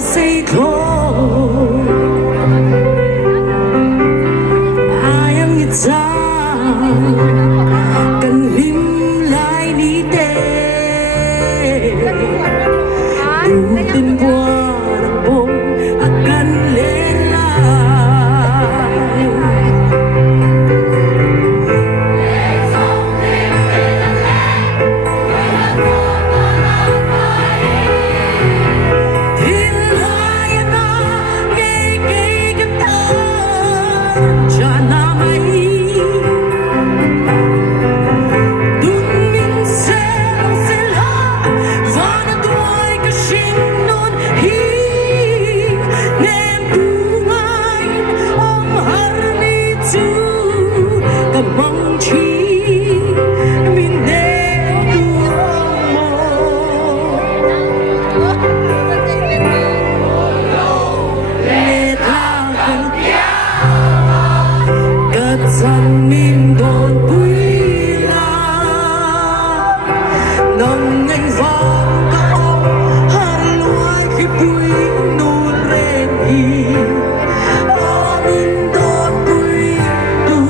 say cold, I am your time, cần lim lại đi tê, đủ tin qua đằng bông akan lên San min đồn quý la nằm nhanh vang cao har luai khi quý nôn ren hi min đồn quý tu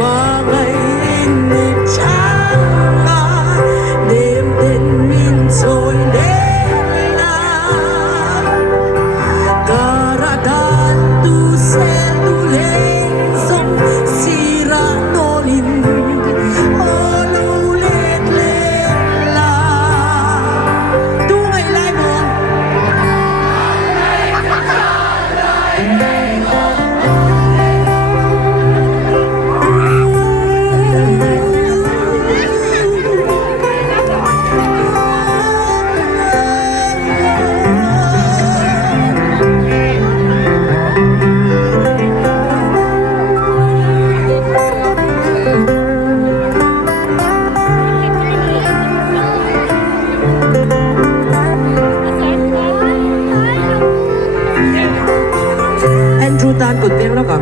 mà ngày in một trắng là đêm tên min rồi đến là caradan tu se tu lên tan của tiếng đó cả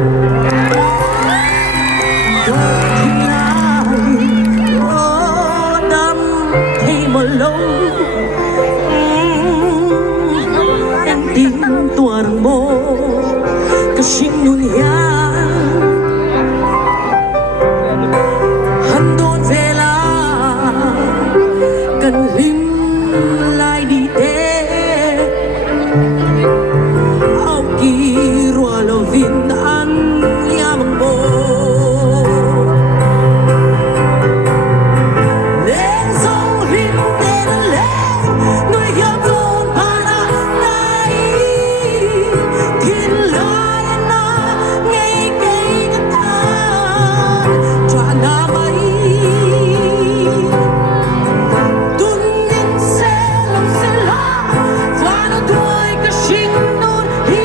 đâm thì một lâu em tin tuần bố cái xin luôn ya hắn đón về là cần lim lại đi thế ao kỳ vin an yamang bo lên sông hin tên lên nuôi yam thôn para nay thiên lai na ngày cây đất than cho na mấy tuân nhân sẽ làm sẽ la và nó thôi cái sinh nôn hi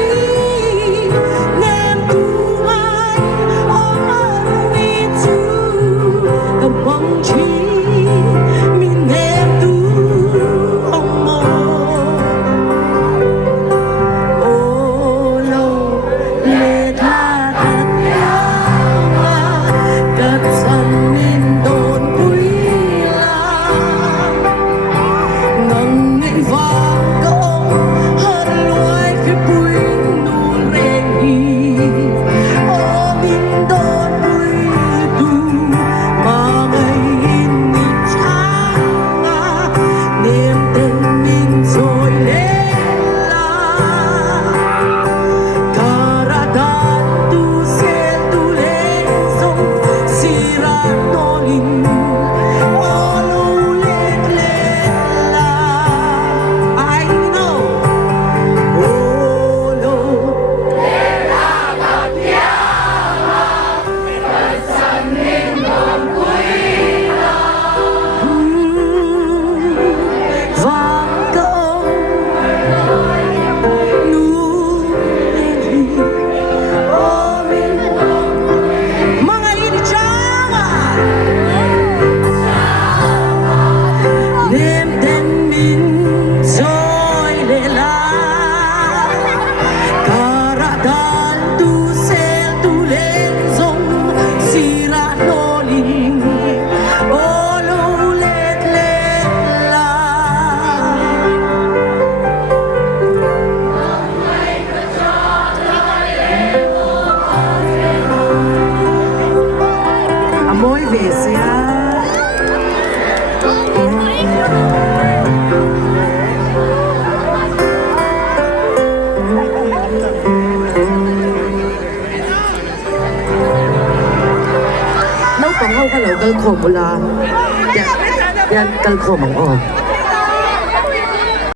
เข้ากันเหล่ากันโขมโบราณ ยันกันโคมของออก